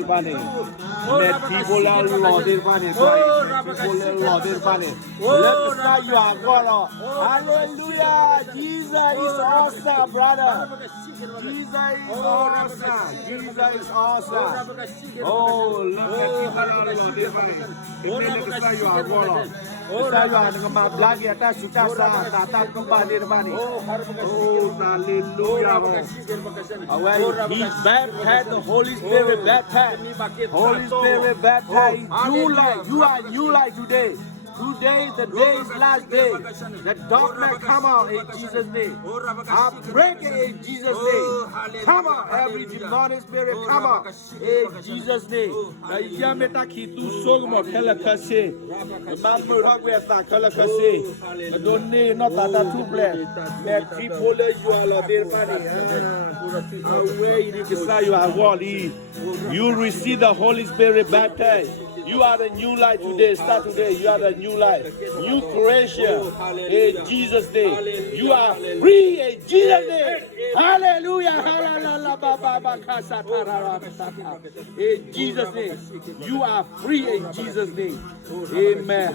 Lorder Bane. Let people Lorder Bane. People Lorder Bane. Let us know you are God. Hallelujah. Jesus is awesome, brother. Jesus is awesome. Jesus is awesome. Oh, look at people Lorder Bane. Let us know you are God. Saya dengan belagi atas sudah sah tatap kembali demani. Oh, hallelujah. He's baptized, the Holy Spirit baptized. Holy Spirit baptized. New life. You are new life today. Today, the day is last day. The darkness come out in Jesus' name. I break it in Jesus' name. Come out, every demonic spirit, come out in Jesus' name. Yameta kitu sogmo kala kase. Mamur hagwe sa kala kase. Donne not tata tuble. Me tripole you are there bani. Away it is you are wali. You receive the Holy Spirit baptized. You are the new life today. Start today. You are the new life. New creation. In Jesus' name. You are free in Jesus' name. Hallelujah. In Jesus' name. You are free in Jesus' name. Amen.